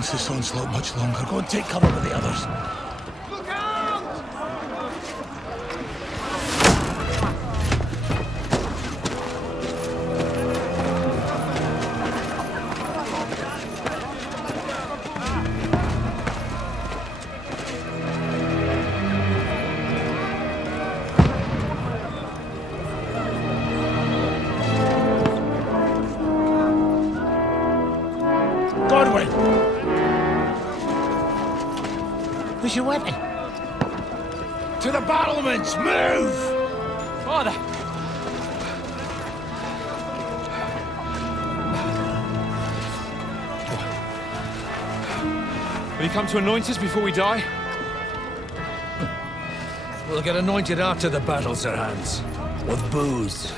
against this onslaught much longer. Go and take cover with the others. Look out! Godwin! Where's your weapon? To the battlements! Move! Father! Will you come to anoint us before we die? We'll get anointed after the battles are hands. With booze.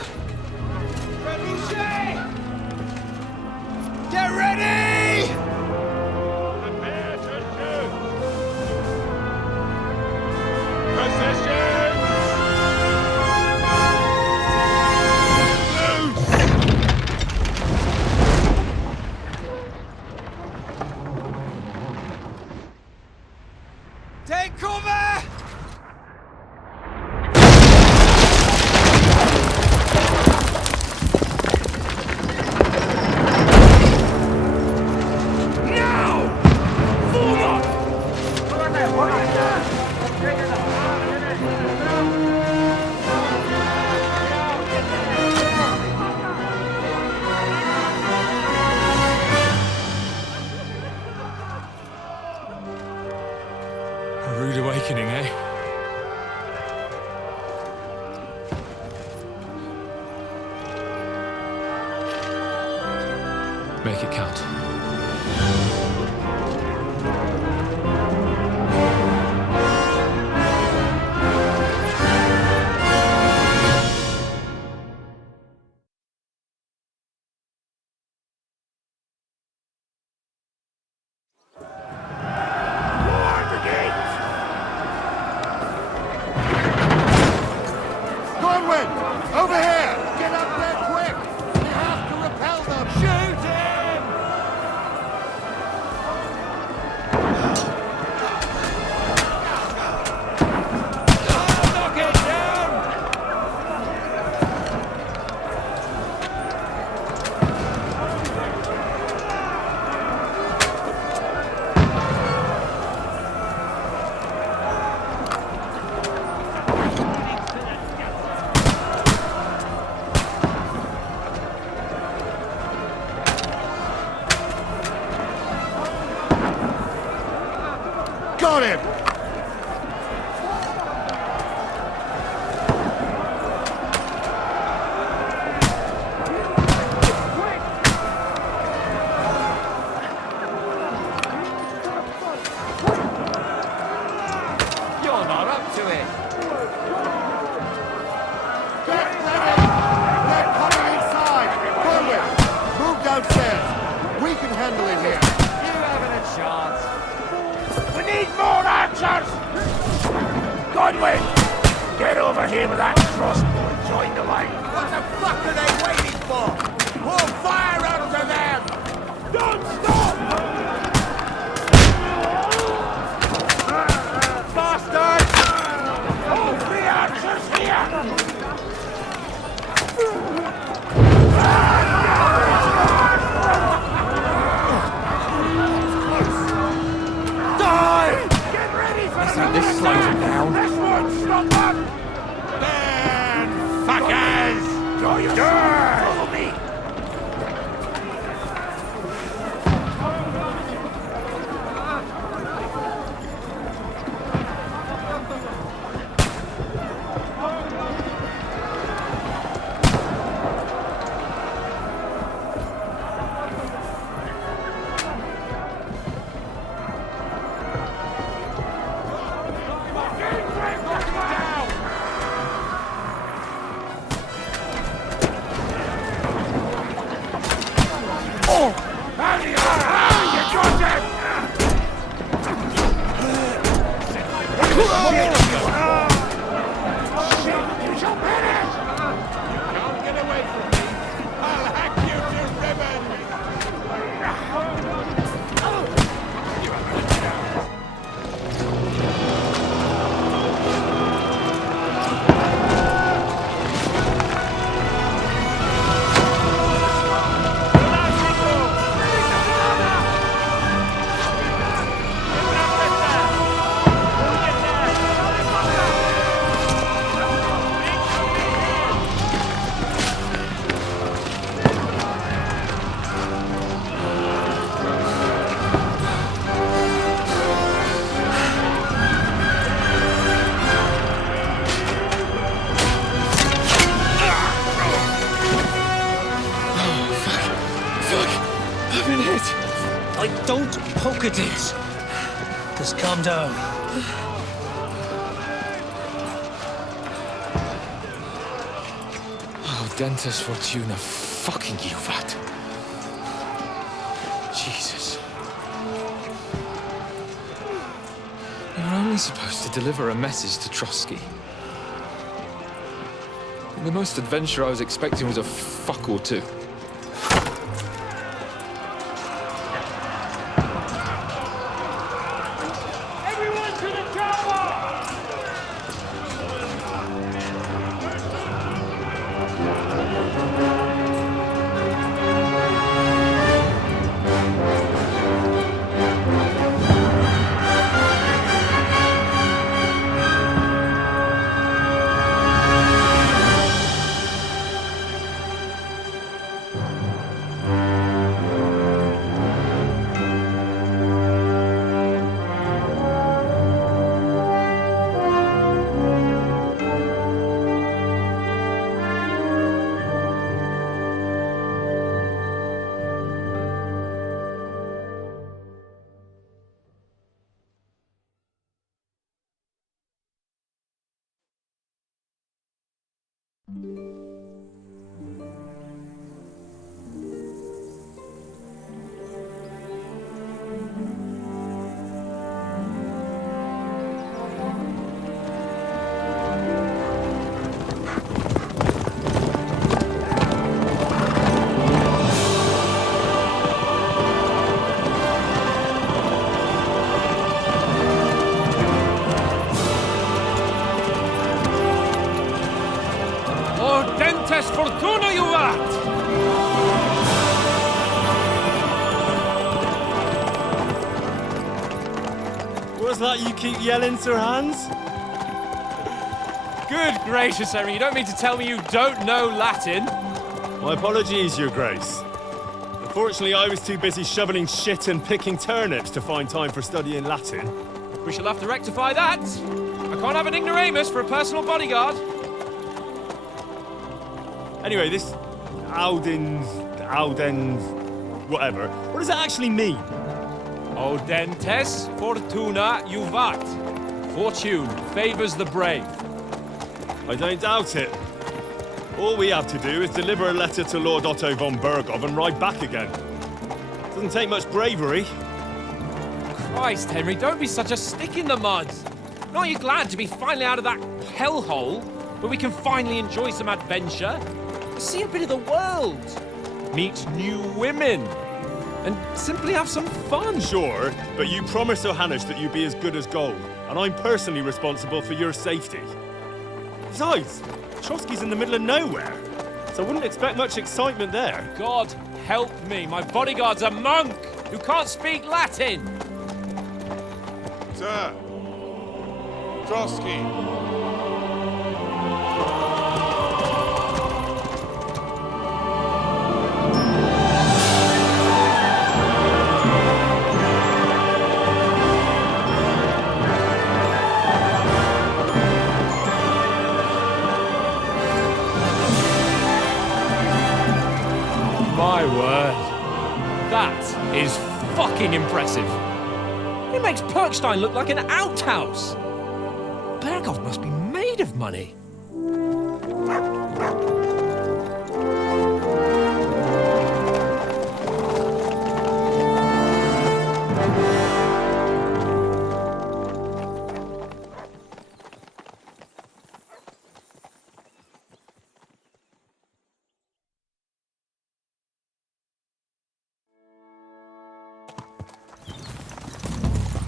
Get ready! Prepare to shoot! Positions! Take cover! A rude awakening, eh? Make it count. Godwin! Over here! Get up there quick! We have to repel them! Shoot him! Knock it down! Got him! You're not up to it! Get ready! They're coming inside! Godwin! Move downstairs! We can handle it here! You haven't a chance! We need more archers! Godwin! Get over here with that crossbow and join the line. What the fuck are they waiting for? Pour fire onto them! Don't stop! Bastards! All three archers here! Die! Get ready for This slows them down. This won't stop them! Burn, fuckers! Draw your sword! Follow me! Look at this. Just calm down. Oh, Dentes Fortuna, fucking you, vat. Jesus. You were only supposed to deliver a message to Trotsky. And the most adventure I was expecting was a fuck or two. Everyone to the tower! Dentes Fortuna, you vat! What's that you keep yelling, Sir Hans? Good gracious, Henry, you don't mean to tell me you don't know Latin? My apologies, Your Grace. Unfortunately, I was too busy shoveling shit and picking turnips to find time for studying Latin. We shall have to rectify that. I can't have an ignoramus for a personal bodyguard. Anyway, this Audens, whatever. What does that actually mean? O Dentes Fortuna Juvat. Fortune favors the brave. I don't doubt it. All we have to do is deliver a letter to Lord Otto von Bergov and ride back again. Doesn't take much bravery. Christ, Henry, don't be such a stick in the mud. Aren't you glad to be finally out of that hellhole where we can finally enjoy some adventure? See a bit of the world, meet new women, and simply have some fun. Sure, but you promised Johannes that you'd be as good as gold, and I'm personally responsible for your safety. Besides, Trotsky's in the middle of nowhere, so I wouldn't expect much excitement there. God help me, my bodyguard's a monk who can't speak Latin. Sir! Trotsky! My word. That is fucking impressive. It makes Perkstein look like an outhouse. Bergov must be made of money.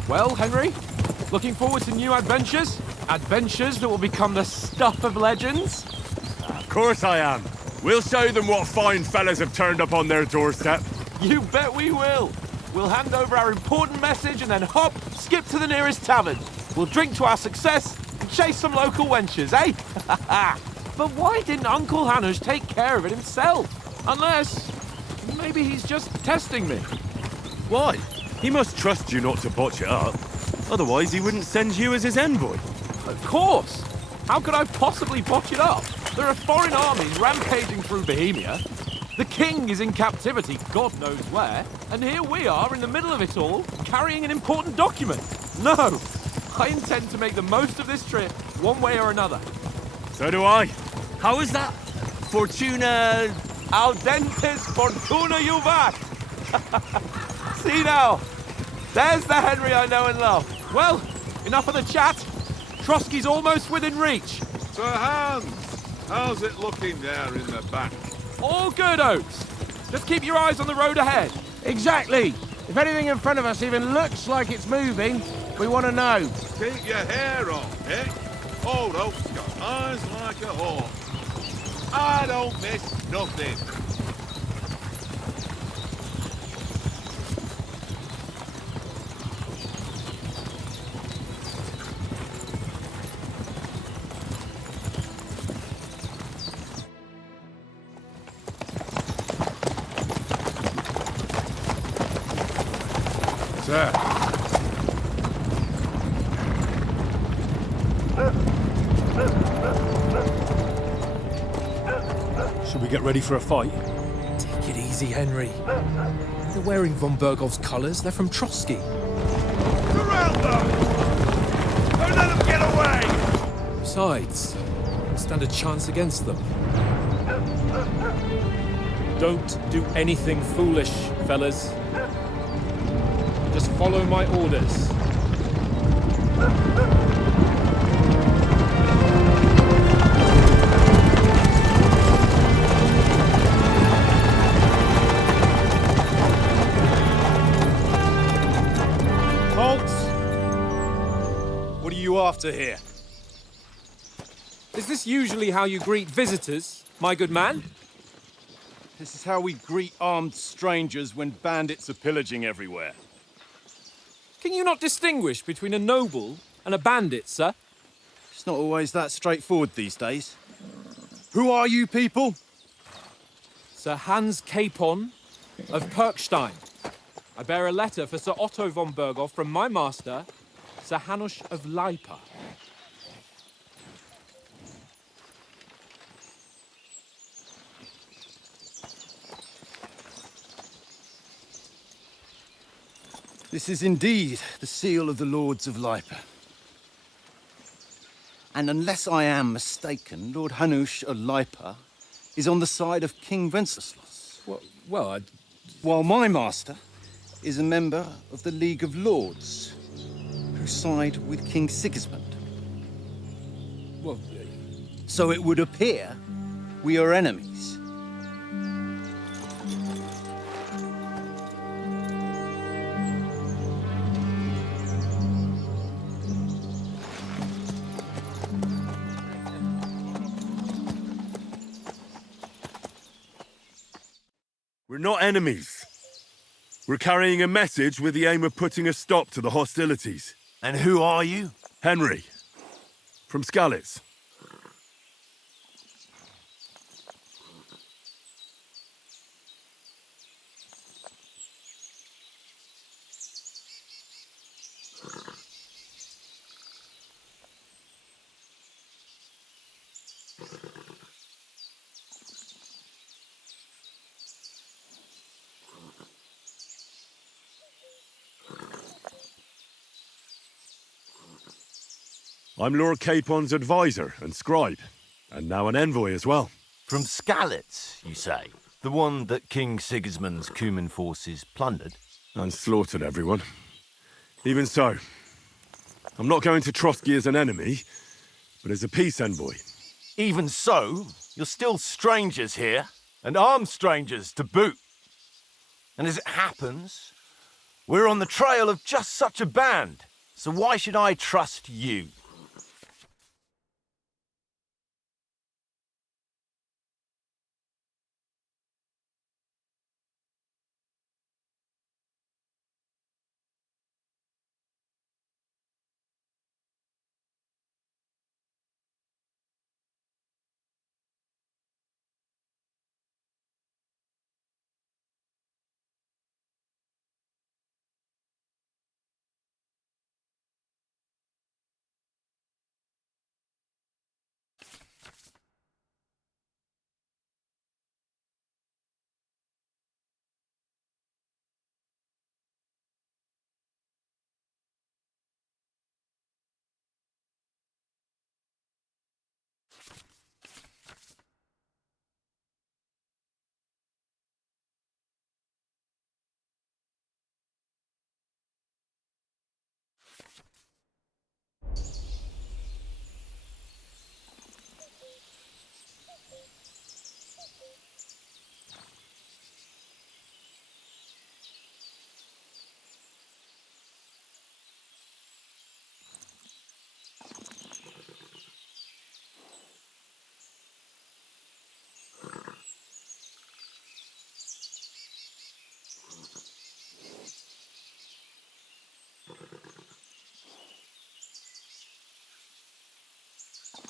Well, Henry, looking forward to new adventures? Adventures that will become the stuff of legends? Of course I am. We'll show them what fine fellas have turned up on their doorstep. You bet we will. We'll hand over our important message and then hop, skip to the nearest tavern. We'll drink to our success and chase some local wenches, eh? But why didn't Uncle Hanush take care of it himself? Unless, maybe he's just testing me. Why? He must trust you not to botch it up. Otherwise, he wouldn't send you as his envoy. Of course. How could I possibly botch it up? There are foreign armies rampaging through Bohemia. The king is in captivity, God knows where, and here we are in the middle of it all, carrying an important document. No! I intend to make the most of this trip, one way or another. So do I. How is that? Fortuna... Al dentes fortuna juvat! See now, there's the Henry I know and love. Well, enough of the chat. Trotsky's almost within reach. Sir Hans, how's it looking there in the back? All good, Oates. Just keep your eyes on the road ahead. Exactly. If anything in front of us even looks like it's moving, we want to know. Keep your hair on, eh? Old Oak's got eyes like a hawk. I don't miss nothing. Sir. Should we get ready for a fight? Take it easy, Henry. They're wearing von Bergov's colours. They're from Trotsky. Surround them! Don't let them get away! Besides, we stand a chance against them. Don't do anything foolish, fellas. Just follow my orders. Halt! What are you after here? Is this usually how you greet visitors, my good man? This is how we greet armed strangers when bandits are pillaging everywhere. Can you not distinguish between a noble and a bandit, sir? It's not always that straightforward these days. Who are you people? Sir Hans Capon of Perkstein. I bear a letter for Sir Otto von Berghoff from my master, Sir Hanush of Lipa. This is indeed the seal of the Lords of Lipa. And unless I am mistaken, Lord Hanush of Lipa is on the side of King Wenceslas. Well, While my master is a member of the League of Lords, who side with King Sigismund. well, So it would appear we are enemies. We're not enemies. We're carrying a message with the aim of putting a stop to the hostilities. And who are you? Henry, from Skalitz. I'm Lord Capon's advisor and scribe, and now an envoy as well. From Skalitz, you say? The one that King Sigismund's Cuman forces plundered? And slaughtered everyone. Even so, I'm not going to Trotsky as an enemy, but as a peace envoy. Even so, you're still strangers here, and armed strangers to boot. And as it happens, we're on the trail of just such a band, so why should I trust you?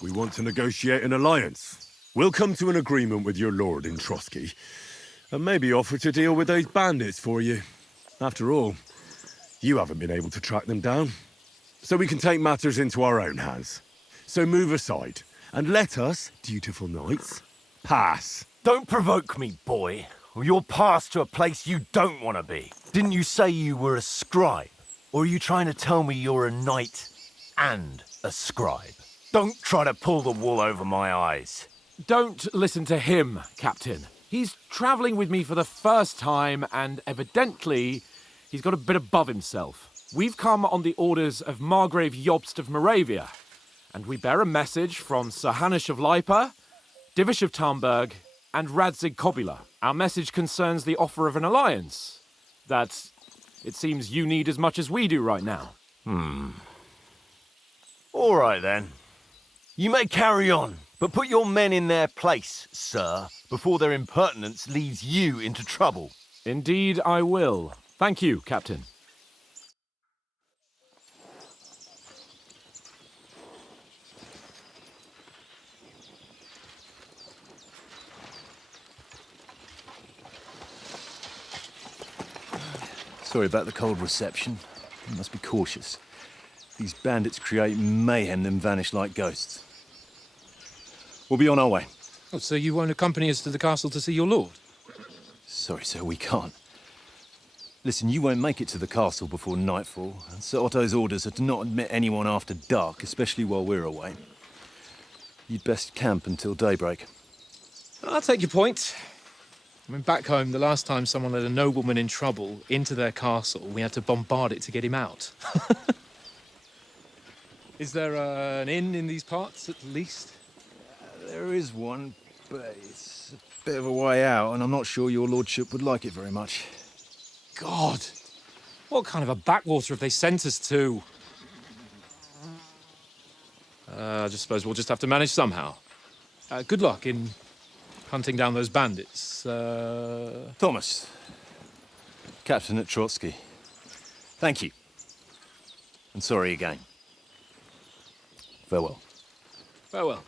we want to negotiate an alliance, we'll come to an agreement with your lord in Trotsky, and maybe offer to deal with those bandits for you. After all, you haven't been able to track them down. So we can take matters into our own hands. So move aside, and let us, dutiful knights, pass. Don't provoke me, boy, or you'll pass to a place you don't want to be. Didn't you say you were a scribe? Or are you trying to tell me you're a knight and a scribe? Don't try to pull the wool over my eyes. Don't listen to him, Captain. He's travelling with me for the first time, and evidently, he's got a bit above himself. We've come on the orders of Margrave Jobst of Moravia, and we bear a message from Sir Hanush of Lipa, Divish of Tarnberg, and Radzig Kobula. Our message concerns the offer of an alliance that it seems you need as much as we do right now. All right, then. You may carry on, but put your men in their place, sir, before their impertinence leads you into trouble. Indeed, I will. Thank you, Captain. Sorry about the cold reception. You must be cautious. These bandits create mayhem then vanish like ghosts. We'll be on our way. Oh, so you won't accompany us to the castle to see your lord? Sorry, sir, we can't. Listen, you won't make it to the castle before nightfall, and Sir Otto's orders are to not admit anyone after dark, especially while we're away. You'd best camp until daybreak. I'll take your point. I mean, back home, the last time someone let a nobleman in trouble into their castle, we had to bombard it to get him out. Is there an inn in these parts, at least? There is one, but it's a bit of a way out, and I'm not sure your lordship would like it very much. God! What kind of a backwater have they sent us to? I just suppose we'll just have to manage somehow. Good luck in hunting down those bandits. Thomas, Captain at Trotsky. Thank you. And sorry again. Farewell. Farewell.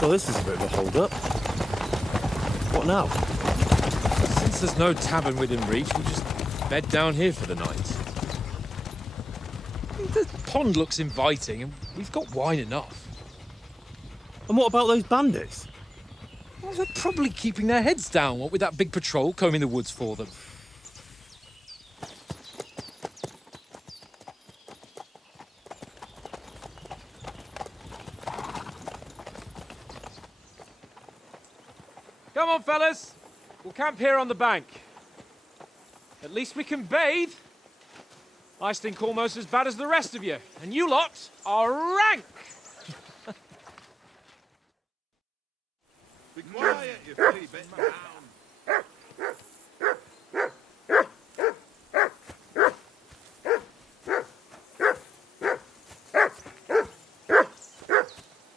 Well, this is a bit of a hold-up. What now? Since there's no tavern within reach, we'll just bed down here for the night. The pond looks inviting, and we've got wine enough. And what about those bandits? Well, they're probably keeping their heads down, what with that big patrol combing the woods for them. Come on, fellas. We'll camp here on the bank. At least we can bathe. I stink almost as bad as the rest of you, and you lot are rank. Be quiet, you three-bit hound.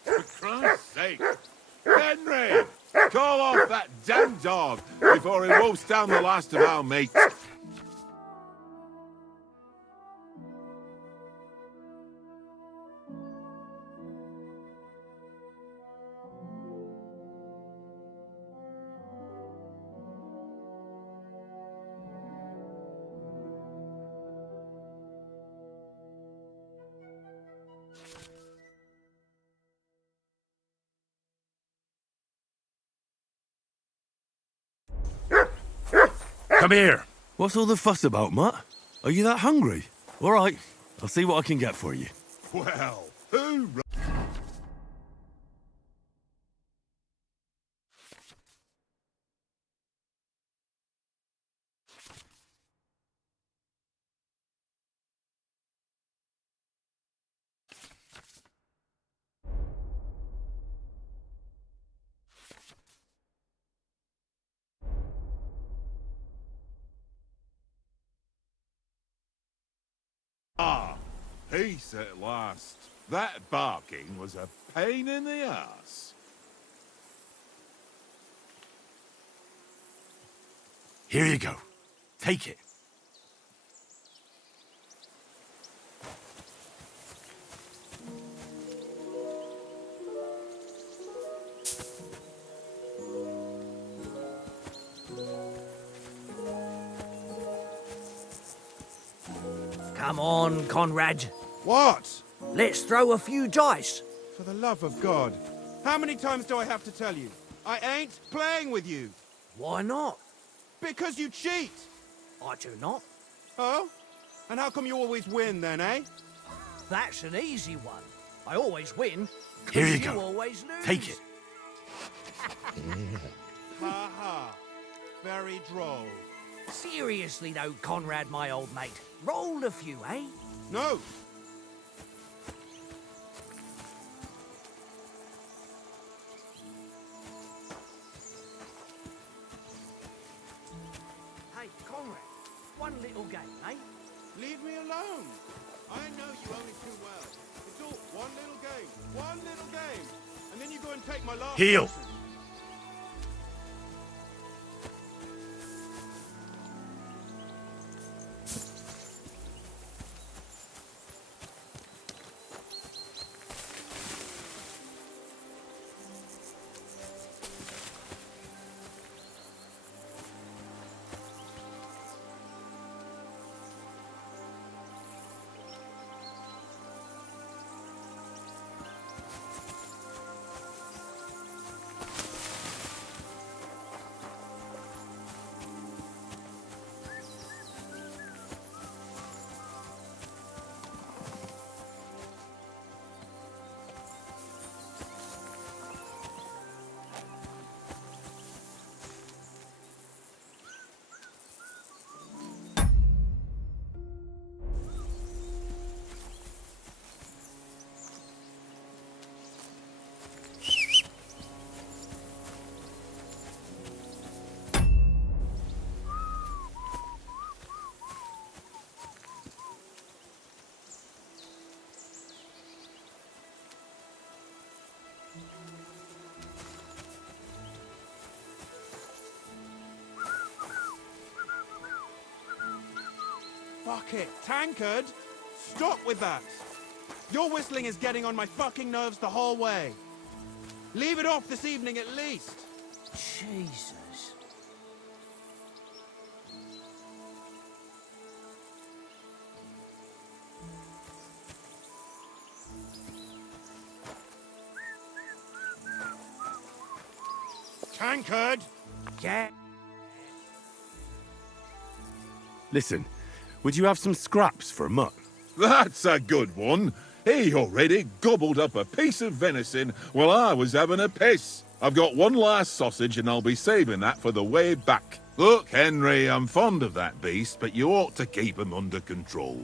For Christ's sake, Henry, call off that damn dog before he wolfs down the last of our mates. Come here. What's all the fuss about, Mutt? Are you that hungry? All right, I'll see what I can get for you. Well, who... Ah, peace at last. That barking was a pain in the ass. Here you go. Take it. Come on, Conrad. What? Let's throw a few dice. For the love of God. How many times do I have to tell you? I ain't playing with you. Why not? Because you cheat. I do not. Oh? And how come you always win then, eh? That's an easy one. I always win. 'Cause Here you go. always lose. Take it. Ha ha. Very droll. Seriously though, Conrad, my old mate. Roll a few, eh? No. Hey, Conrad. One little game, eh? Leave me alone. I know you only too well. It's all one little game. One little game. And then you go and take my last Heal. person. Fuck it. Tankard! Stop with that! Your whistling is getting on my fucking nerves the whole way. Leave it off this evening at least. Jesus. Tankard! Yeah. Listen, would you have some scraps for a mutt? That's a good one. He already gobbled up a piece of venison while I was having a piss. I've got one last sausage and I'll be saving that for the way back. Look, Henry, I'm fond of that beast, but you ought to keep him under control.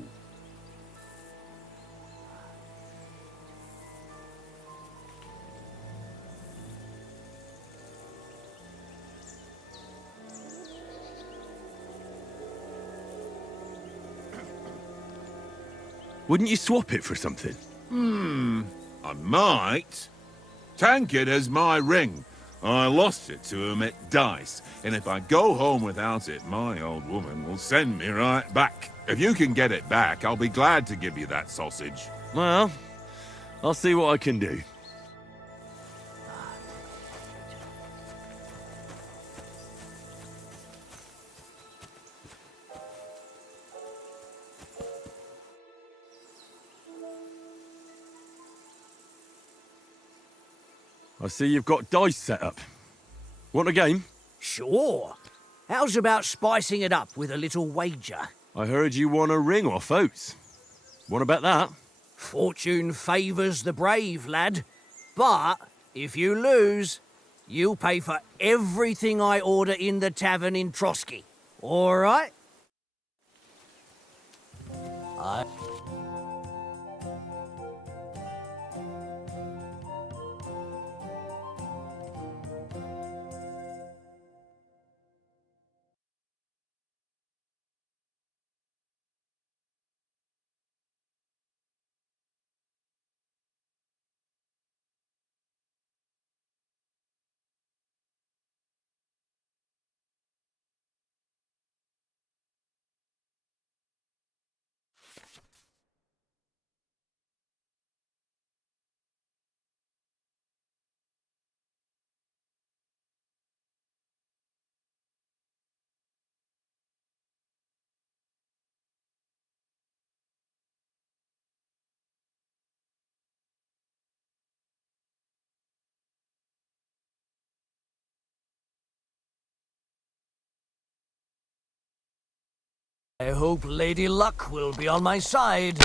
Wouldn't you swap it for something? I might. Tankard has my ring. I lost it to him at dice, and if I go home without it, my old woman will send me right back. If you can get it back, I'll be glad to give you that sausage. Well, I'll see what I can do. I see you've got dice set up. Want a game? Sure. How's about spicing it up with a little wager? I heard you won a ring off Oates. Want to bet that? Fortune favours the brave, lad. But if you lose, you'll pay for everything I order in the tavern in Trotsky. All right? I hope Lady Luck will be on my side.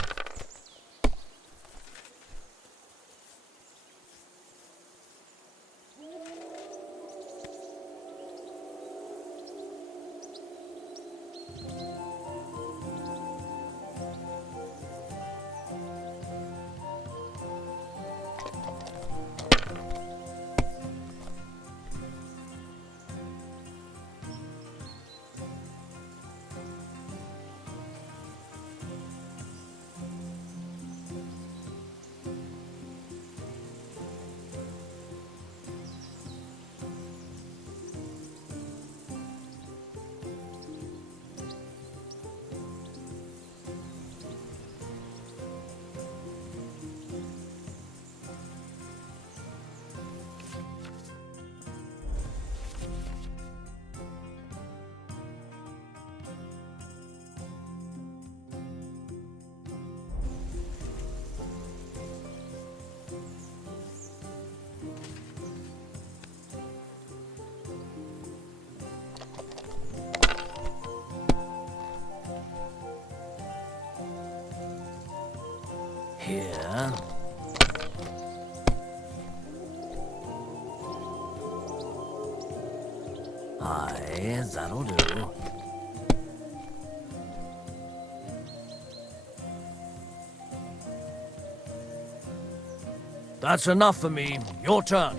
Here. Aye, that'll do. That's enough for me. Your turn.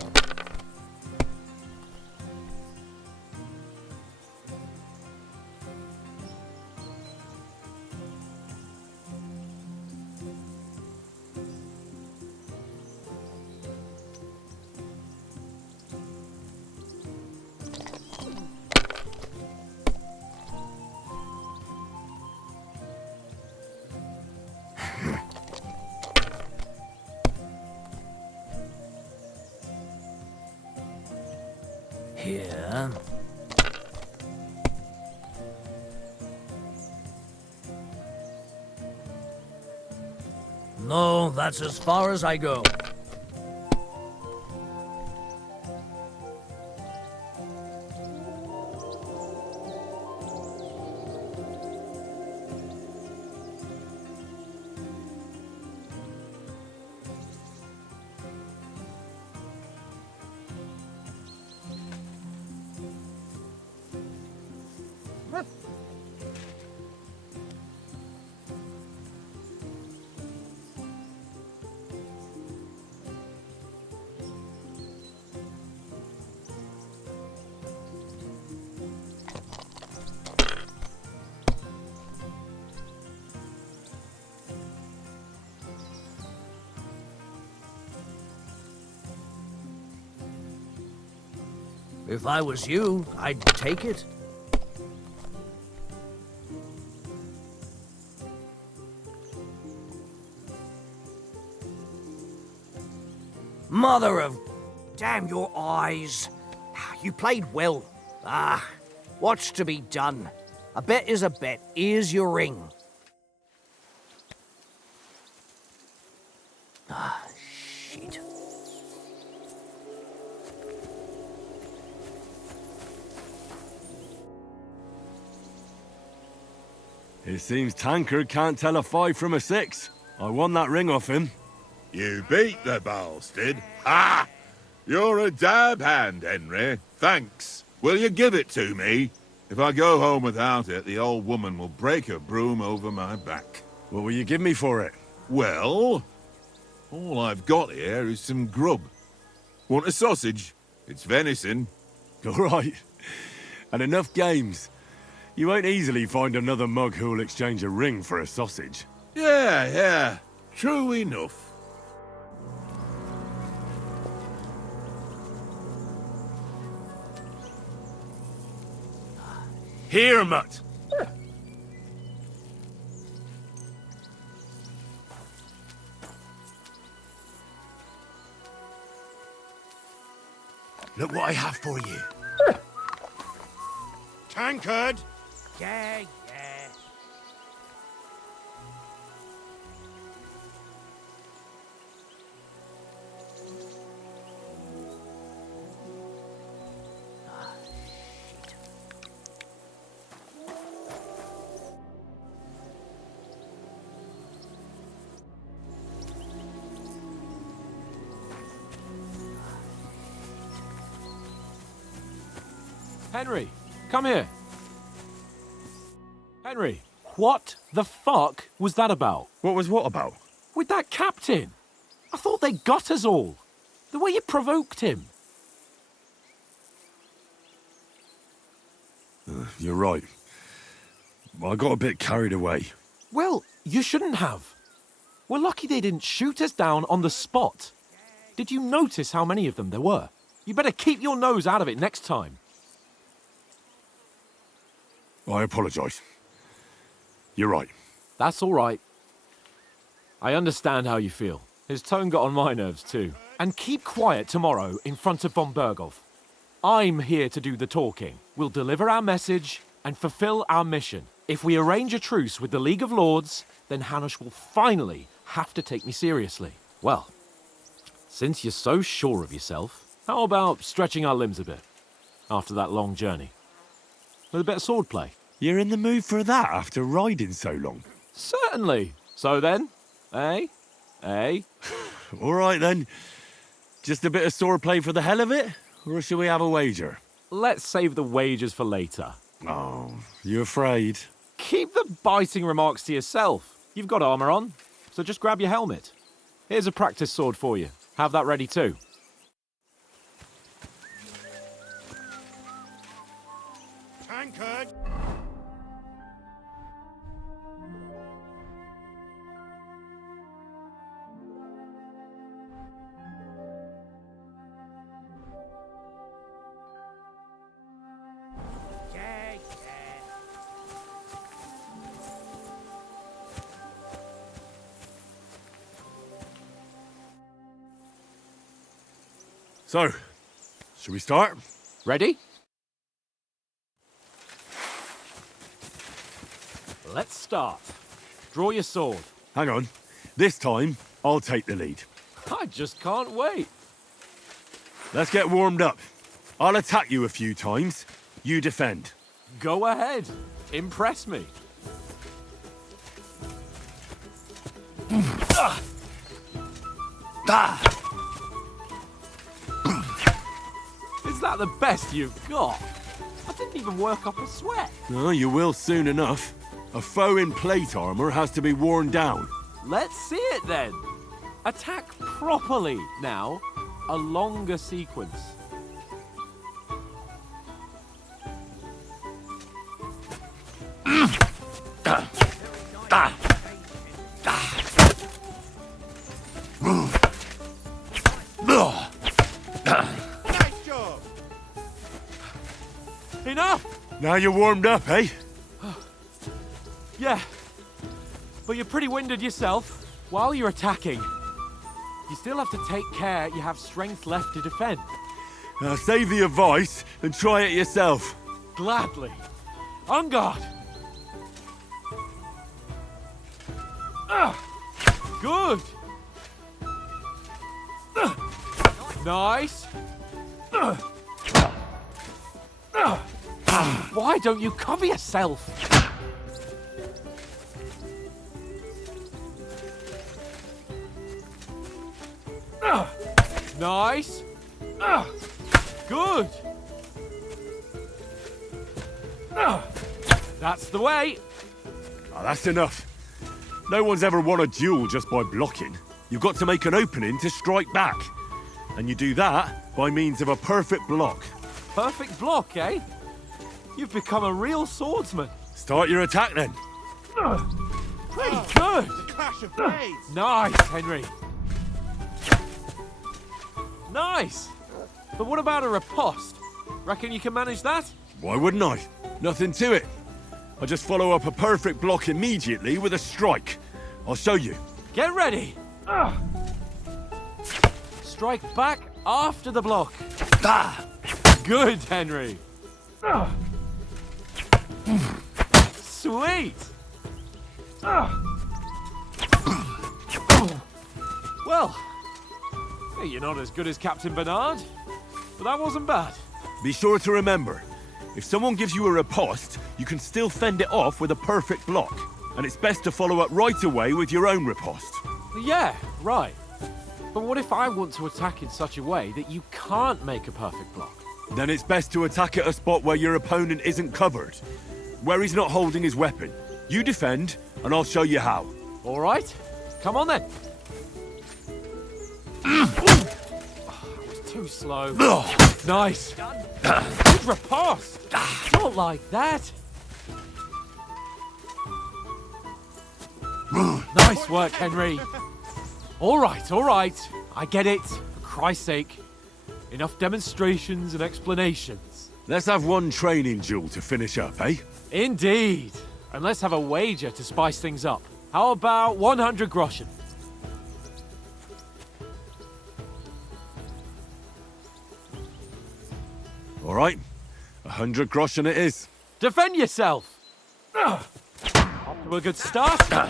Here. No, that's as far as I go. If I was you, I'd take it. Mother of... Damn your eyes. You played well. Ah, what's to be done? A bet is a bet. Here's your ring. Ah, shit. It seems Tankard can't tell a 5 from a 6. I won that ring off him. You beat the bastard. Ah! You're a dab hand, Henry. Thanks. Will you give it to me? If I go home without it, the old woman will break her broom over my back. What will you give me for it? Well, all I've got here is some grub. Want a sausage? It's venison. All right. And enough games. You won't easily find another mug who'll exchange a ring for a sausage. Yeah. True enough. Here, mutt. Look what I have for you. Tankard! Yeah. Henry, come here. Henry, what the fuck was that about? What was what about? With that captain. I thought they got us all. The way you provoked him. You're right. I got a bit carried away. Well, you shouldn't have. We're lucky they didn't shoot us down on the spot. Did you notice how many of them there were? You better keep your nose out of it next time. I apologise. You're right. That's all right. I understand how you feel. His tone got on my nerves too. And keep quiet tomorrow in front of von Berghoff. I'm here to do the talking. We'll deliver our message and fulfill our mission. If we arrange a truce with the League of Lords, then Hanush will finally have to take me seriously. Well, since you're so sure of yourself, how about stretching our limbs a bit after that long journey? With a bit of swordplay. You're in the mood for that after riding so long? Certainly. So then, eh? Eh? All right then. Just a bit of swordplay for the hell of it? Or shall we have a wager? Let's save the wagers for later. Oh, you afraid? Keep the biting remarks to yourself. You've got armor on, so just grab your helmet. Here's a practice sword for you. Have that ready too. Tankard! So, shall we start? Ready? Let's start. Draw your sword. Hang on. This time, I'll take the lead. I just can't wait. Let's get warmed up. I'll attack you a few times. You defend. Go ahead. Impress me. Is that the best you've got? I didn't even work up a sweat. Oh, you will soon enough. A foe in plate armor has to be worn down. Let's see it then. Attack properly now. A longer sequence. Nice job! Enough! Now you're warmed up, eh? Yeah, but you're pretty winded yourself. While you're attacking, you still have to take care you have strength left to defend. Now save the advice and try it yourself. Gladly. On guard. Good. Nice. Why don't you cover yourself? Nice. Good. That's the way. Oh, that's enough. No one's ever won a duel just by blocking. You've got to make an opening to strike back. And you do that by means of a perfect block. Perfect block, eh? You've become a real swordsman. Start your attack then. Pretty good. The clash of blades! Nice, Henry. Nice. But what about a riposte? Reckon you can manage that? Why wouldn't I? Nothing to it. I just follow up a perfect block immediately with a strike. I'll show you. Get ready. Strike back after the block. Good, Henry. Sweet. Well, you're not as good as Captain Bernard, but that wasn't bad. Be sure to remember, if someone gives you a riposte, you can still fend it off with a perfect block. And it's best to follow up right away with your own riposte. Yeah, right. But what if I want to attack in such a way that you can't make a perfect block? Then it's best to attack at a spot where your opponent isn't covered. Where he's not holding his weapon. You defend, and I'll show you how. All right. Come on then. Too slow. Nice. Good riposte. Not like that. Nice work, Henry. All right, all right. I get it. For Christ's sake. Enough demonstrations and explanations. Let's have one training duel to finish up, eh? Indeed. And let's have a wager to spice things up. How about 100 groschen? All right. 100 groschen it is. Defend yourself! Off to a good start. That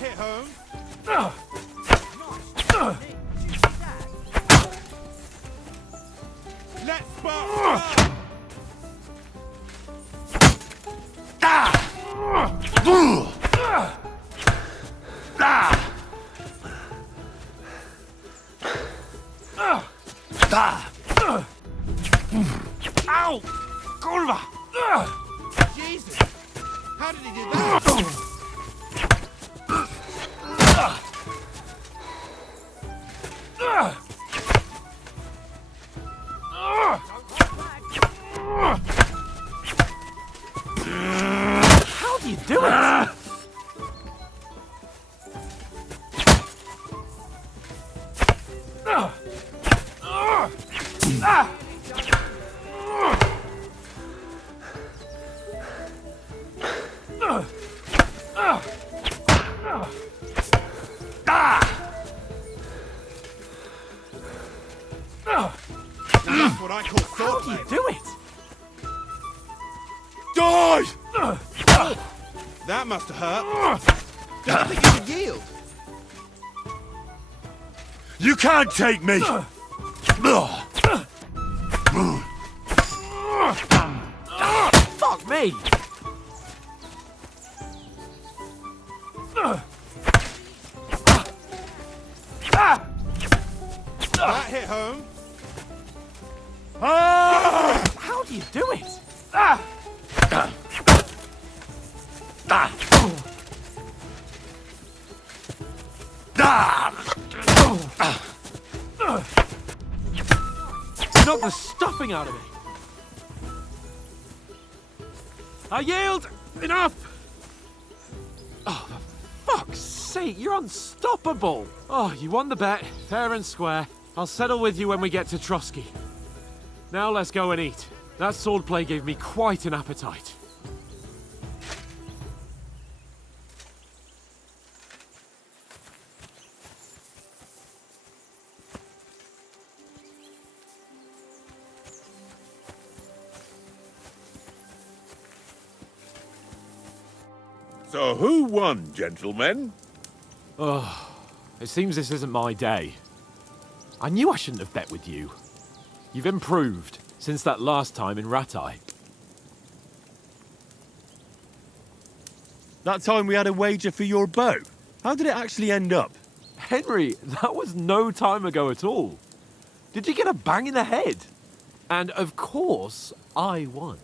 hit home. Let's spark. Ow! Kurva! Jesus! How did he do that? How do you do it? That's what I call How do you do it? Die! That must have hurt. Don't think you could yield. You can't take me! Fuck me! That hit home. How do you do it? Knock the stuffing out of me. I yield! Enough! Oh, for fuck's sake, you're unstoppable! Oh, you won the bet, fair and square. I'll settle with you when we get to Trotsky. Now let's go and eat. That swordplay gave me quite an appetite. So who won, gentlemen? Oh, it seems this isn't my day. I knew I shouldn't have bet with you. You've improved since that last time in Ratai. That time we had a wager for your bow. How did it actually end up? Henry, that was no time ago at all. Did you get a bang in the head? And of course, I won.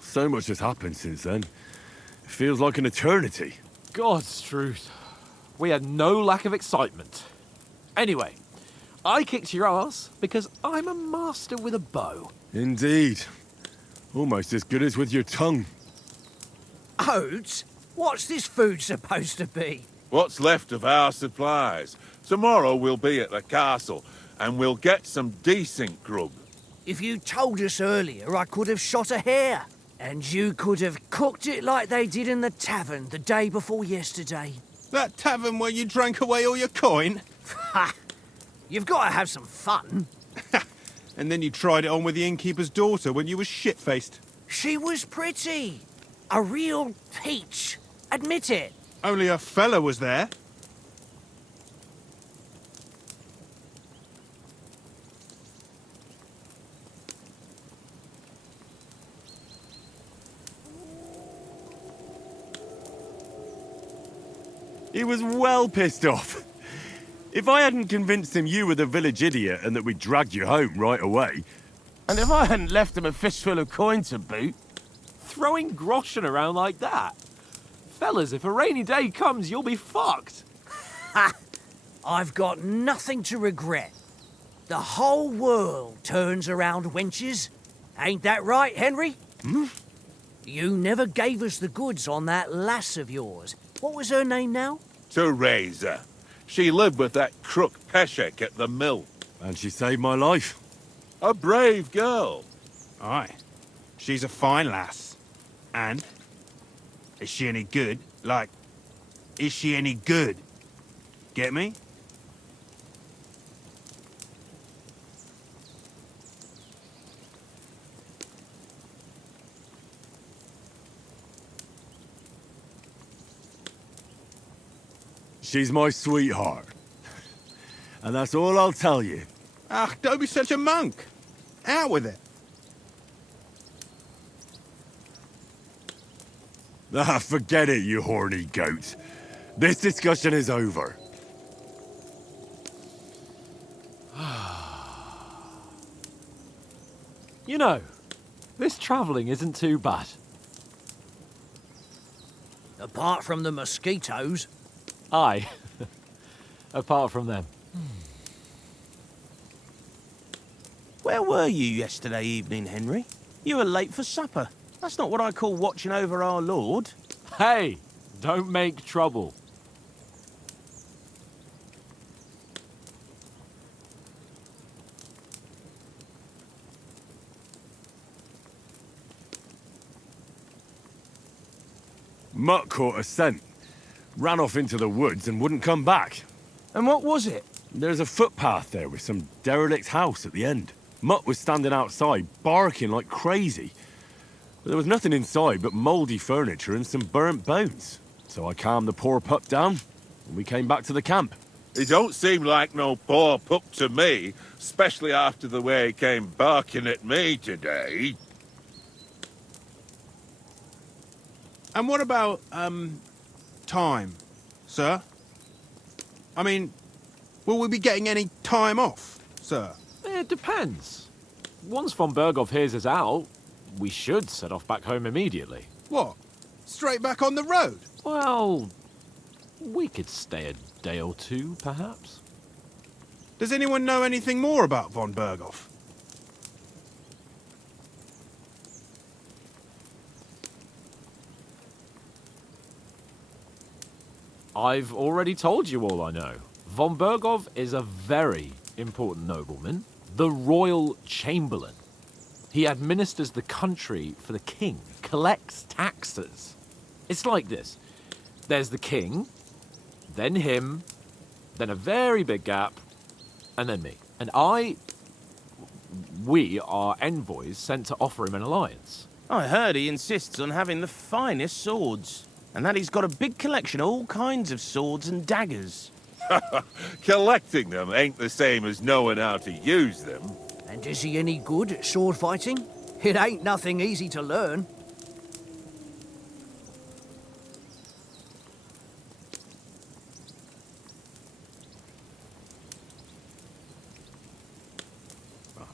So much has happened since then. It feels like an eternity. God's truth. We had no lack of excitement. Anyway, I kicked your ass because I'm a master with a bow. Indeed. Almost as good as with your tongue. Oates? What's this food supposed to be? What's left of our supplies. Tomorrow we'll be at the castle, and we'll get some decent grub. If you told us earlier, I could have shot a hare. And you could have cooked it like they did in the tavern the day before yesterday. That tavern where you drank away all your coin? Ha! You've got to have some fun. And then you tried it on with the innkeeper's daughter when you were shit-faced. She was pretty. A real peach. Admit it. Only a fella was there. He was well pissed off. If I hadn't convinced him you were the village idiot and that we dragged you home right away... And if I hadn't left him a fistful of coin to boot... Throwing groschen around like that? Fellas, if a rainy day comes, you'll be fucked. Ha! I've got nothing to regret. The whole world turns around wenches. Ain't that right, Henry? Hmm? You never gave us the goods on that lass of yours. What was her name now? Teresa. She lived with that crook Peshek at the mill. And she saved my life. A brave girl. Aye. She's a fine lass. And? Is she any good? Like, is she any good? Get me? She's my sweetheart. And that's all I'll tell you. Ach, don't be such a monk. Out with it. Ah, forget it, you horny goat. This discussion is over. You know, this travelling isn't too bad. Apart from the mosquitoes. Aye. Apart from them. Where were you yesterday evening, Henry? You were late for supper. That's not what I call watching over our Lord. Hey, don't make trouble. Mutt caught a scent, ran off into the woods and wouldn't come back. And what was it? There's a footpath there with some derelict house at the end. Mutt was standing outside, barking like crazy. But there was nothing inside but mouldy furniture and some burnt bones. So I calmed the poor pup down, and we came back to the camp. He don't seem like no poor pup to me, especially after the way he came barking at me today. And what about, time, sir? I mean, will we be getting any time off, sir? It depends. Once von Berghoff hears us out, we should set off back home immediately. What? Straight back on the road? Well, we could stay a day or two, perhaps. Does anyone know anything more about von Berghoff? I've already told you all I know. Von Berghoff is a very important nobleman, the royal chamberlain. He administers the country for the king, collects taxes. It's like this. There's the king, then him, then a very big gap, and then me. And we are envoys sent to offer him an alliance. I heard he insists on having the finest swords, and that he's got a big collection of all kinds of swords and daggers. Collecting them ain't the same as knowing how to use them. And is he any good at sword fighting? It ain't nothing easy to learn.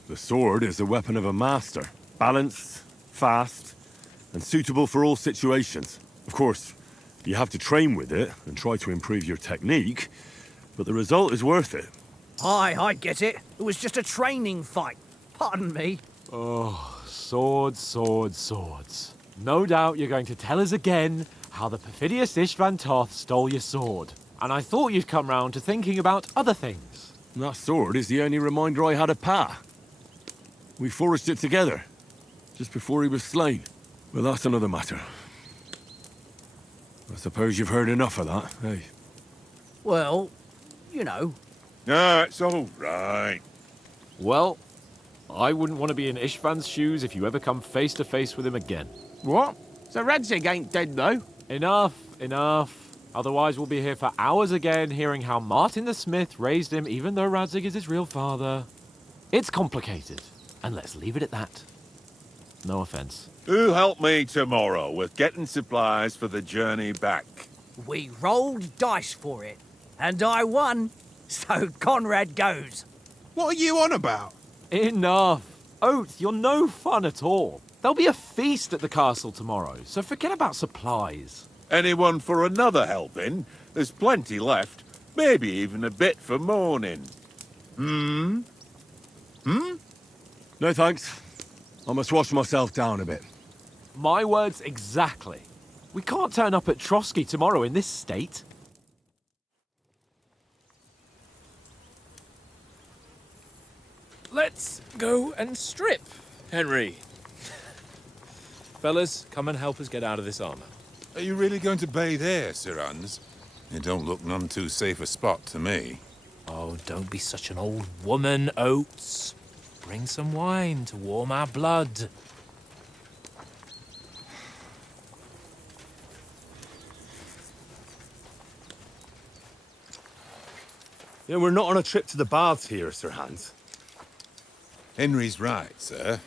The sword is the weapon of a master. Balanced, fast, and suitable for all situations. Of course, you have to train with it and try to improve your technique, but the result is worth it. Aye, I get it. It was just a training fight. Pardon me. Oh, swords, swords, swords. No doubt you're going to tell us again how the perfidious Istvan Toth stole your sword. And I thought you'd come round to thinking about other things. And that sword is the only reminder I had of Pa. We forged it together, just before he was slain. Well, that's another matter. I suppose you've heard enough of that, eh? Well, you know. No, it's all right. Well, I wouldn't want to be in Istvan's shoes if you ever come face to face with him again. What? So Radzig ain't dead, though? Enough, enough. Otherwise we'll be here for hours again hearing how Martin the Smith raised him even though Radzig is his real father. It's complicated, and let's leave it at that. No offense. Who help me tomorrow with getting supplies for the journey back? We rolled dice for it, and I won, so Conrad goes. What are you on about? Enough. Oates, you're no fun at all. There'll be a feast at the castle tomorrow, so forget about supplies. Anyone for another helping? There's plenty left. Maybe even a bit for morning. No thanks. I must wash myself down a bit. My words exactly. We can't turn up at Trotsky tomorrow in this state. Let's go and strip, Henry. Fellas, come and help us get out of this armor. Are you really going to bathe here, Sir Hans? It don't look none too safe a spot to me. Oh, don't be such an old woman, Oates. Bring some wine to warm our blood. Yeah, we're not on a trip to the baths here, Sir Hans. Henry's right, sir.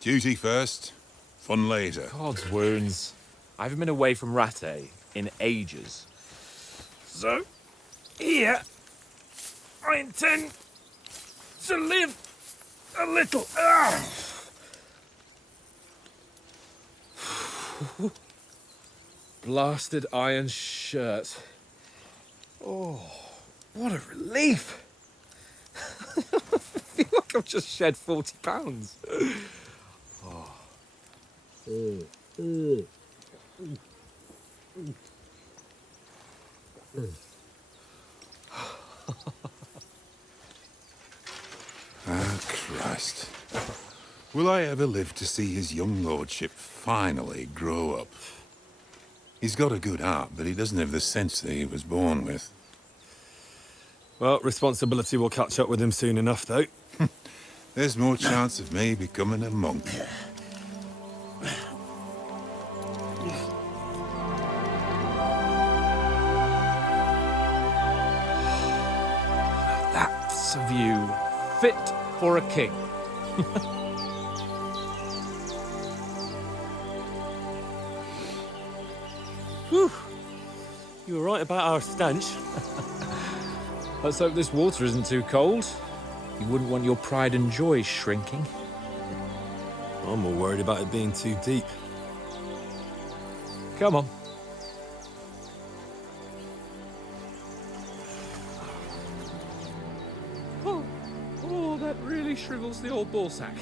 Duty first, fun later. God's wounds. I haven't been away from Rattay in ages. So, here, I intend to live a little. Blasted iron shirt. Oh, what a relief. I feel like I've just shed 40 pounds. Ah, Christ. Will I ever live to see his young lordship finally grow up? He's got a good heart, but he doesn't have the sense that he was born with. Well, responsibility will catch up with him soon enough, though. There's more chance of me becoming a monk. That's a view fit for a king. Whew. You were right about our stench. Let's hope this water isn't too cold. You wouldn't want your pride and joy shrinking. I'm more worried about it being too deep. Come on. Oh, that really shrivels the old ball sack.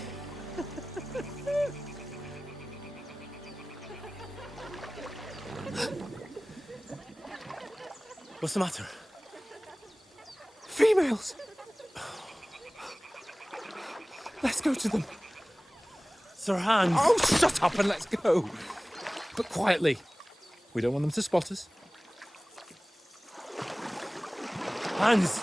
What's the matter? Females! Let's go to them. Sir Hans! Oh, shut up and let's go. But quietly. We don't want them to spot us. Hans!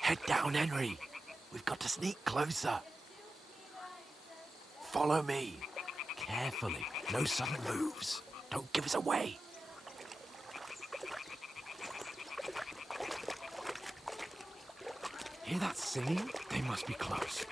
Head down, Henry. We've got to sneak closer. Follow me. Carefully. No sudden moves. Don't give us away. Hear that singing? They must be close.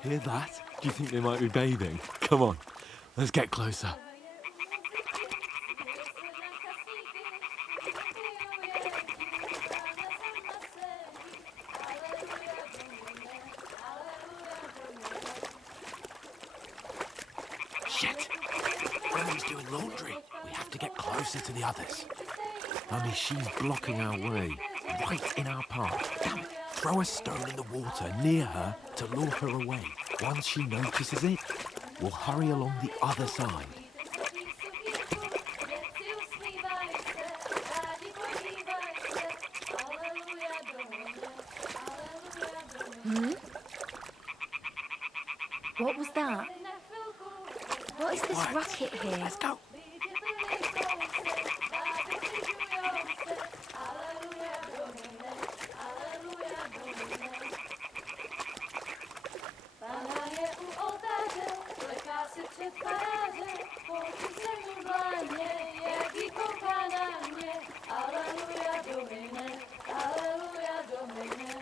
Hear that? Do you think they might be bathing? Come on, let's get closer. Shit! Emily's doing laundry. We have to get closer to the others. Only she's blocking our way, right in our path. Damn it! Throw a stone in the water near her to lure her away. Once she notices it, we'll hurry along the other side. What was that? What is this racket here? Let's go. paráže, pojď se mu dlaně, jak jí kouká na mě. Aleluja, Domine, aleluja, Domine.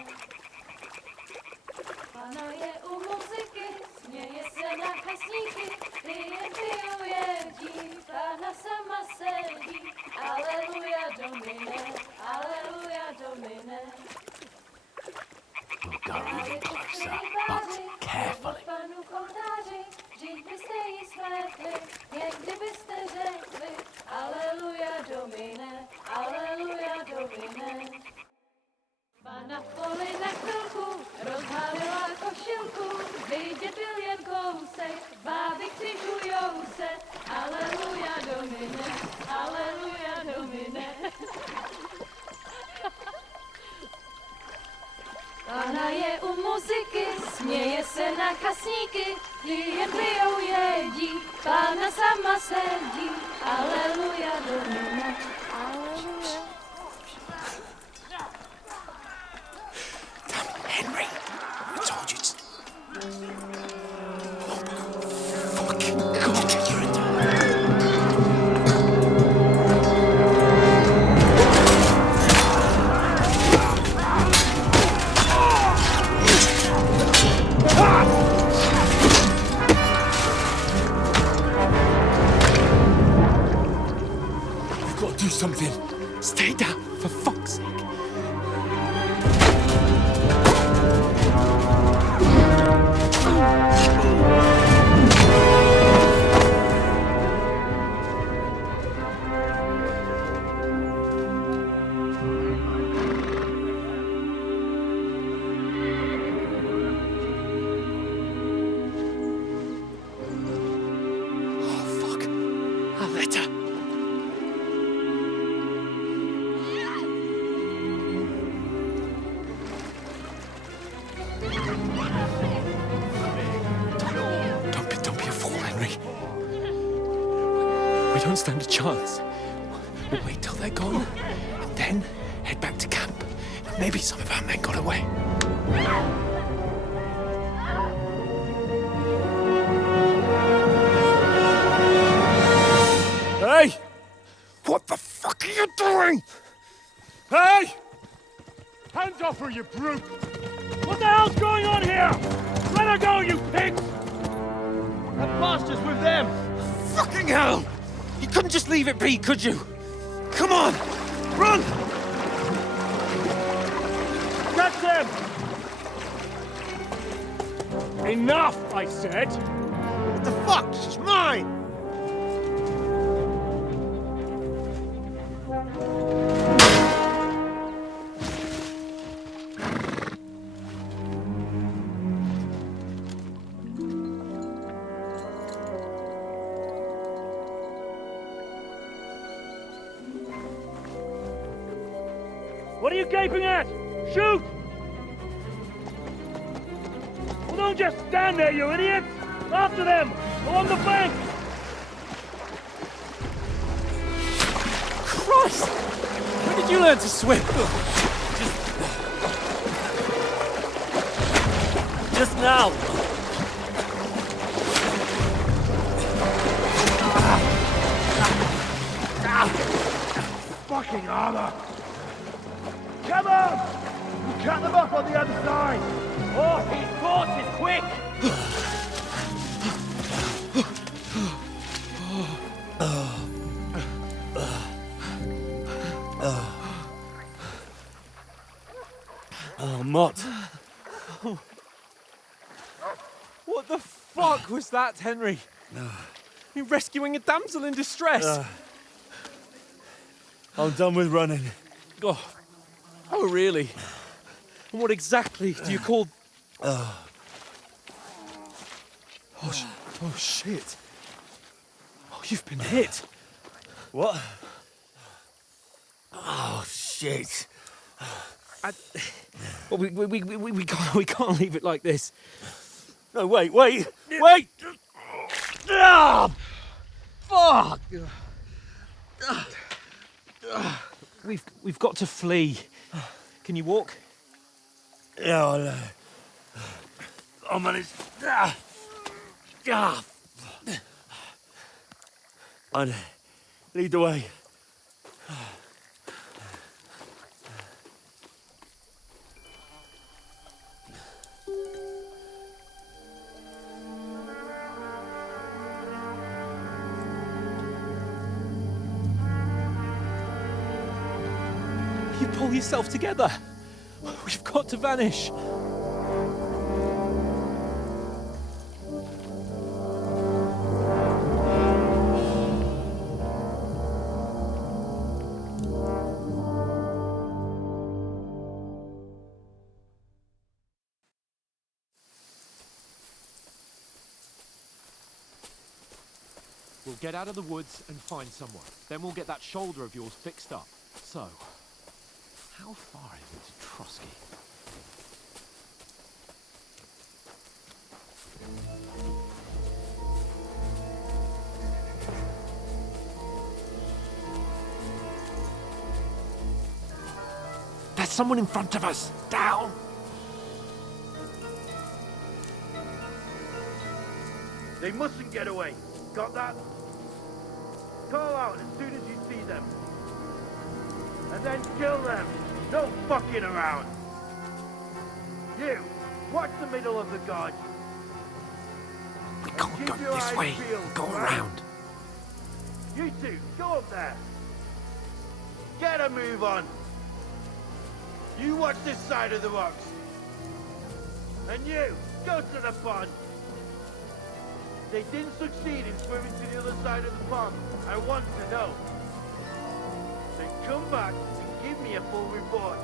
Pana je u muziky, směje se na chasníky, ty jen pijou jedí, Pana sama sedí. Aleluja, Domine, aleluja, Domine. We'll go even closer, but carefully. Panu oltáři, vždyť byste jí svétli, jen kdybyste řekli, aleluja, Domine, aleluja, Domine. Pana v poli na chvilku rozhalila košilku, vidět byl jen kousek, báby křižujou se, aleluja, Domine, aleluja, Domine. Pana je u muziky, směje se na chasníky, ty jen pijou jedí, Pána sama sedí, aleluja, Domine, aleluja. Henry, I told you to... Fucking God, you're a... You've got to do something. Stay down, for fuck's sake. Don't be a fool, Henry. We don't stand a chance. We'll wait till they're gone, and then head back to camp. Maybe some of our men got away. Hey! What the fuck are you doing? Hey! Hands off her, you brute! What the hell's going on here? Let her go, you pigs! That bastard's with them! Fucking hell! You couldn't just leave it be, could you? Come on! Run! Catch them! Enough, I said! What the fuck? She's mine! What are you gaping at? Shoot! Well, don't just stand there, you idiots! After them! Along the bank! Christ! When did you learn to swim? Just now! Fucking armor! Come on! We'll cut them off on the other side! Oh, his force is quick! Oh, Mott. What the fuck was that, Henry? You rescuing a damsel in distress? I'm done with running. Oh, really? And what exactly do you call... Oh, shit. Oh, you've been hit. What? Oh, shit. Well, we can't leave it like this. No, wait! Ah! Fuck! We've got to flee. Can you walk? Yeah, I'll manage. And lead the way. You pull yourself together. We've got to vanish. We'll get out of the woods and find somewhere. Then we'll get that shoulder of yours fixed up. So, how far is it to Trotsky? There's someone in front of us! Down! They mustn't get away. Got that? Call out as soon as you see them. And then kill them. No fucking around. You, watch the middle of the gorge. We can't go this way. Go around. You two, go up there. Get a move on. You watch this side of the rocks. And you, go to the pond. They didn't succeed in swimming to the other side of the pond. I want to know. Then come back and give me a full report.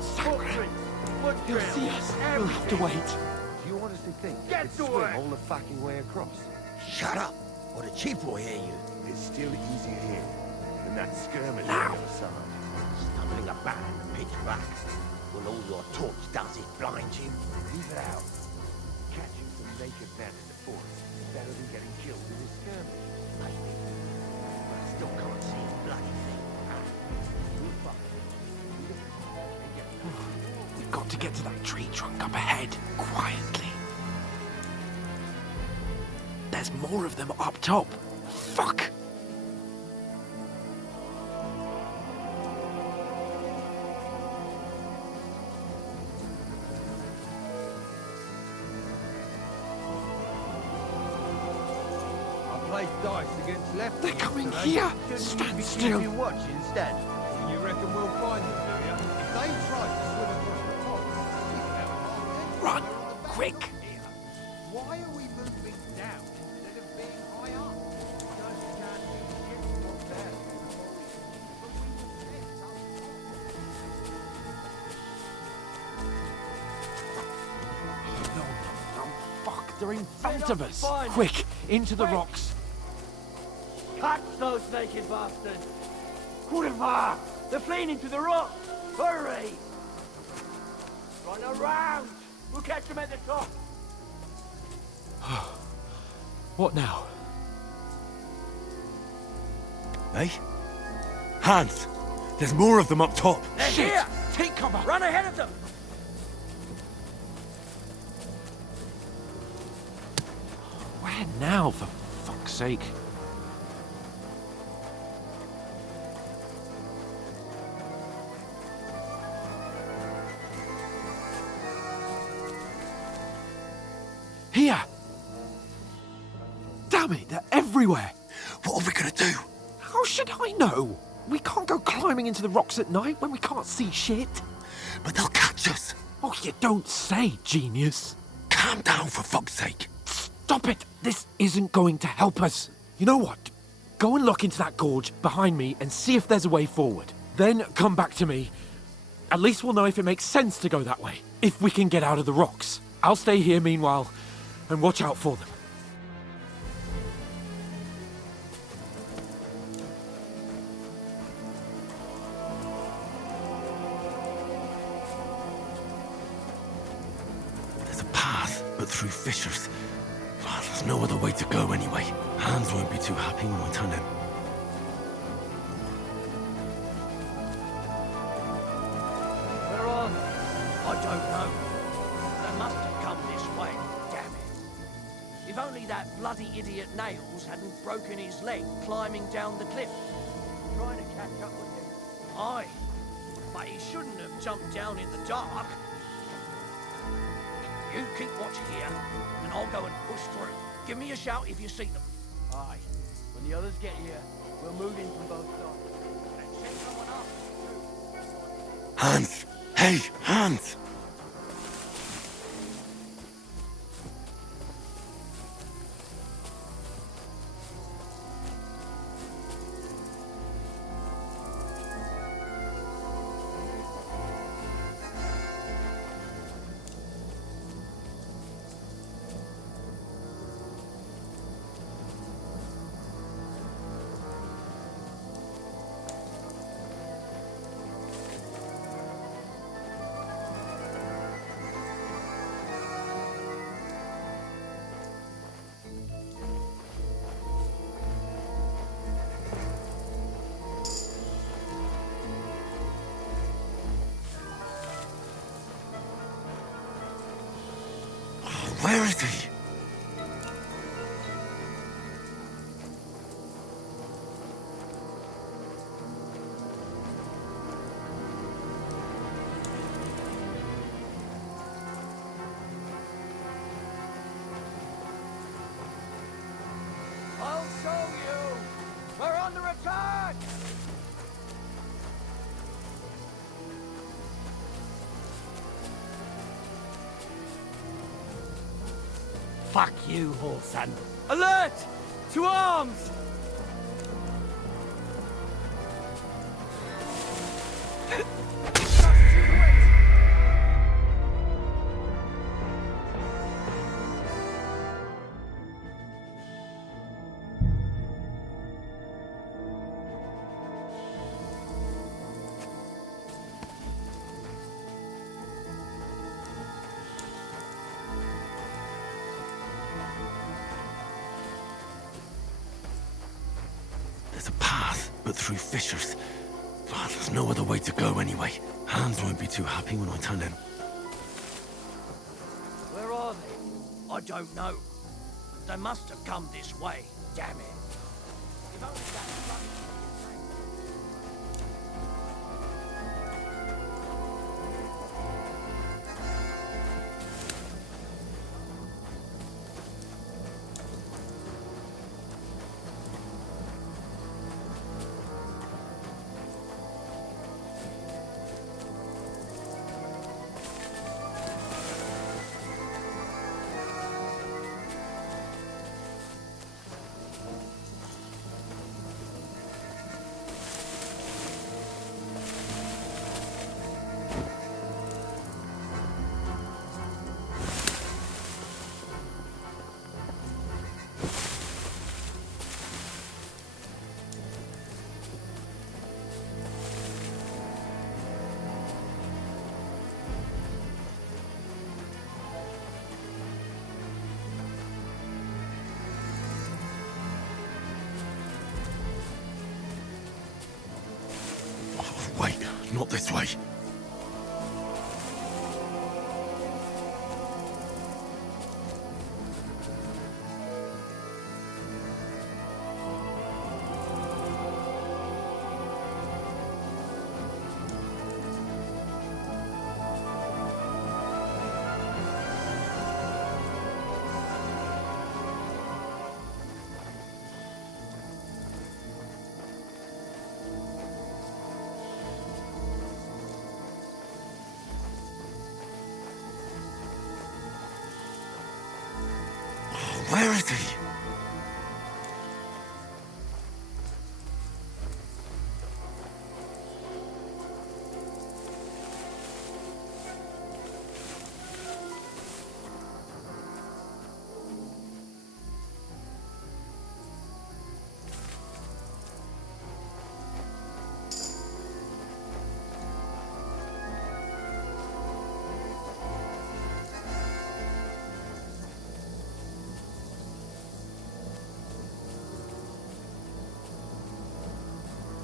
Footprints, blood He'll trails, see us. We'll have to everything. wait. Do you honestly think you Get could to swim work. all the fucking way across? Shut up, or the chief will hear you. It's still easier here than that skirmish Now. on the other side. Stumbling about in the pitch black. When all your torch does is blind you. Leave it out. Catching some naked men in the forest is better than getting killed in a skirmish. Maybe. But I still can't see a bloody thing. Move up. We've got to get to that tree trunk up ahead, quietly. There's more of them up top. Fuck! Play dice against left. They're coming here! Stand still! You watch instead. You reckon we'll find them, do you? If they try to swim across the pond, we'll have a hard Run! Quick! Why are we moving down instead of being high up? Because we can't use ships up there. But we will get No, fuck! They're in front of us! Quick! Into the rocks! Catch those naked bastards! Kurva! They're fleeing into the rocks! Hurry! Run around! We'll catch them at the top! What now? Eh? Hans! There's more of them up top! They're Shit! here! Take cover! Run ahead of them! Where now, for fuck's sake? Here! Damn it, they're everywhere! What are we gonna do? How should I know? We can't go climbing into the rocks at night when we can't see shit. But they'll catch us. Oh, you don't say, genius. Calm down, for fuck's sake. Stop it! This isn't going to help us. You know what? Go and look into that gorge behind me and see if there's a way forward. Then come back to me. At least we'll know if it makes sense to go that way. If we can get out of the rocks. I'll stay here meanwhile and watch out for them. There's a path, but through fissures. Well, there's no other way to go anyway. Hans won't be too happy when we turn him. We're on. I don't know. They must have come this way, damn it. If only only that bloody idiot Nails hadn't broken his leg climbing down the cliff. Trying to catch up with him. Aye, but he shouldn't have jumped down in the dark. You keep watch here, and I'll go and push through. Give me a shout if you see them. Aye. When the others get here, we'll move in from both sides. And send someone up. Hans! Hey, Hans! Where is he? I'll show you! We're under attack! Fuck you, Horsan. Alert! To arms! There's a path, but through fissures. Well, there's no other way to go anyway. Hans won't be too happy when I tell him. Where are they? I don't know. They must have come this way. Damn it. If only that bloody... Wait, not this way. Where is he?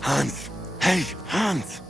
Hans! Hey, Hans!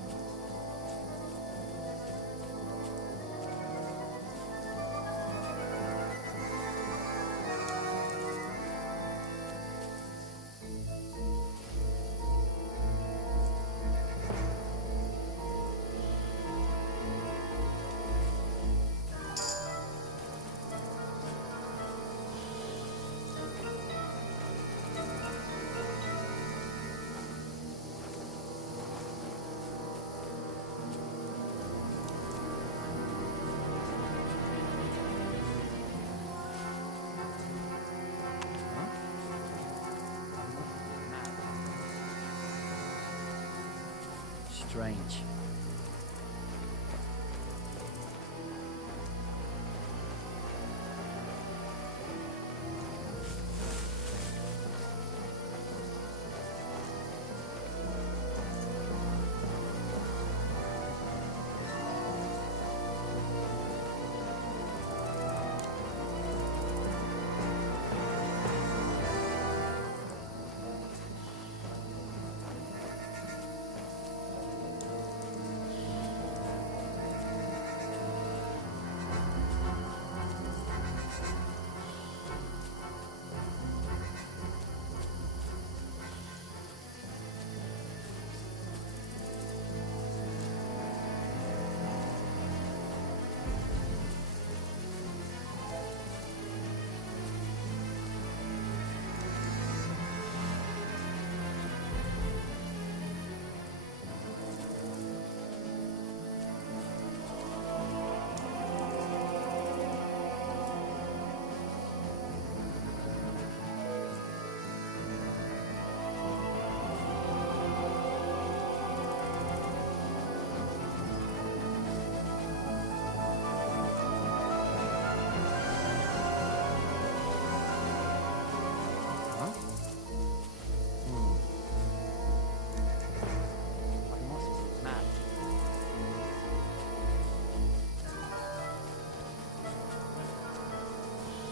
Strange.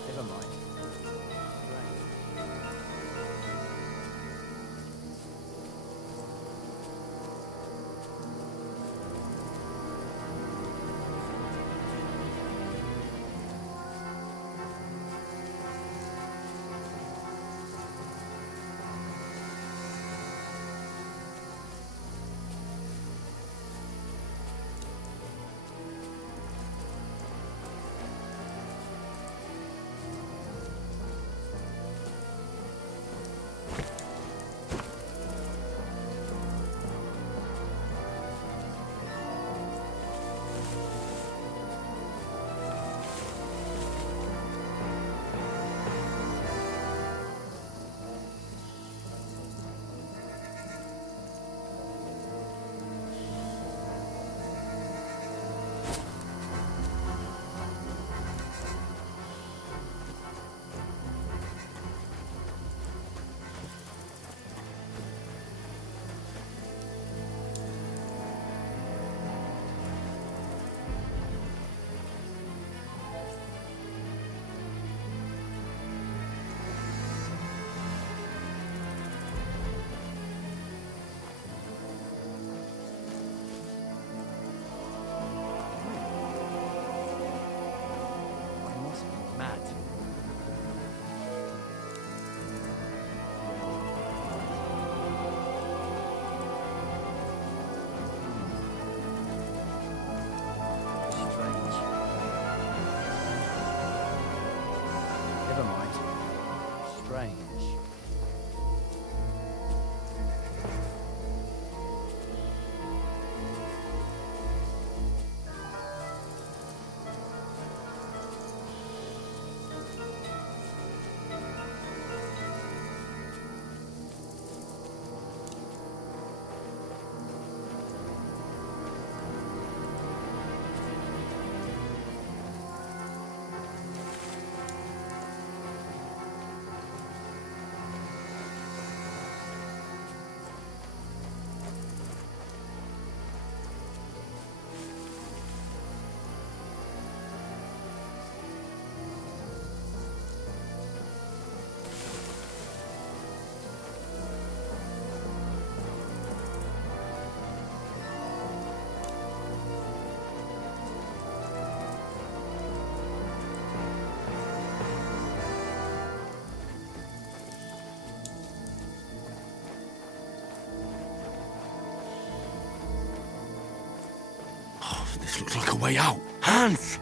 Never mind. This looks like a way out. Hans!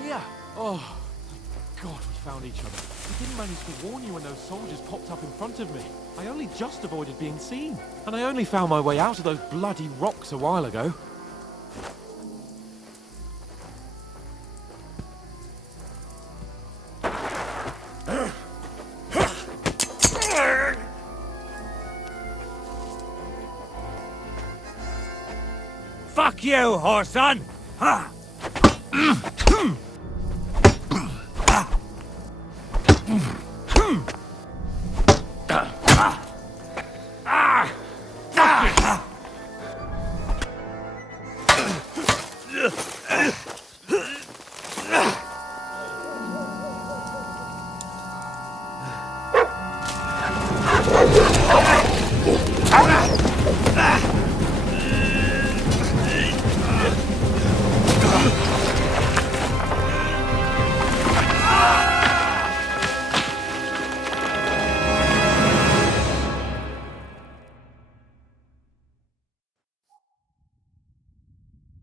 Here! Oh, thank God we found each other. I didn't manage to warn you when those soldiers popped up in front of me. I only just avoided being seen. And I only found my way out of those bloody rocks a while ago. Fuck you, Horson! Ha!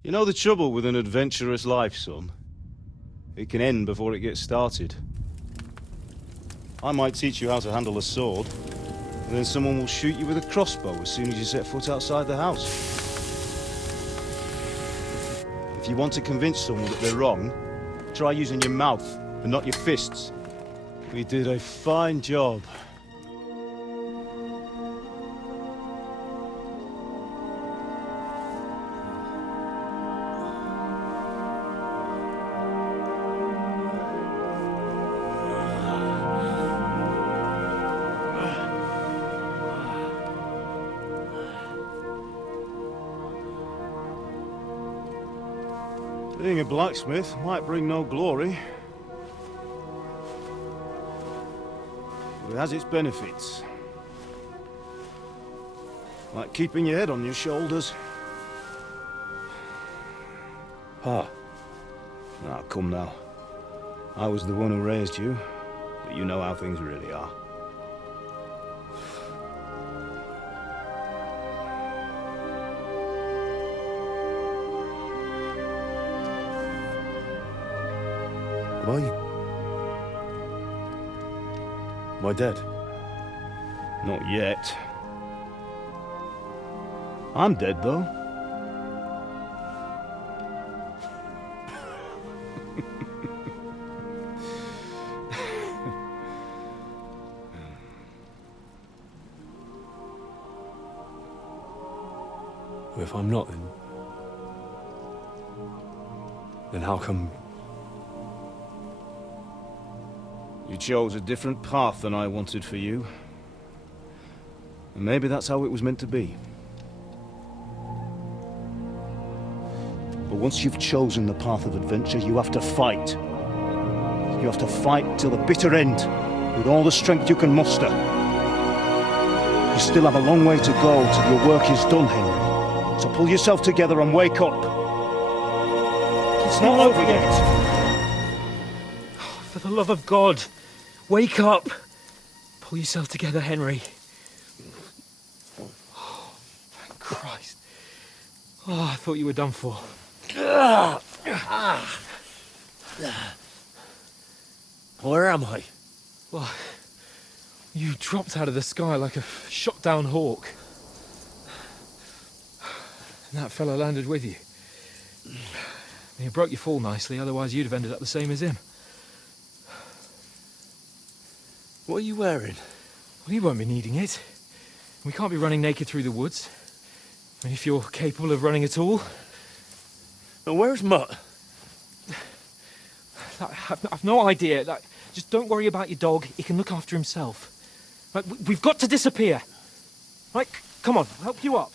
You know the trouble with an adventurous life, son? It can end before it gets started. I might teach you how to handle a sword, and then someone will shoot you with a crossbow as soon as you set foot outside the house. If you want to convince someone that they're wrong, try using your mouth and not your fists. We did a fine job. Being a blacksmith might bring no glory, but it has its benefits. Like keeping your head on your shoulders. Pa. Now, come now. I was the one who raised you, but you know how things really are. Am I dead? Not yet. I'm dead, though. Well, if I'm not, then how come... You chose a different path than I wanted for you. And maybe that's how it was meant to be. But once you've chosen the path of adventure, you have to fight. You have to fight till the bitter end, with all the strength you can muster. You still have a long way to go till your work is done, Henry. So pull yourself together and wake up. It's not over yet. For the love of God, wake up! Pull yourself together, Henry. Oh, thank Christ. Oh, I thought you were done for. Where am I? Well, you dropped out of the sky like a shot-down hawk. And that fella landed with you. And he broke your fall nicely, otherwise you'd have ended up the same as him. What are you wearing? Well, you won't be needing it. We can't be running naked through the woods. I mean, if you're capable of running at all. And where's Mutt? I've no idea. Just don't worry about your dog. He can look after himself. Right, we've got to disappear. Right, come on, I'll help you up.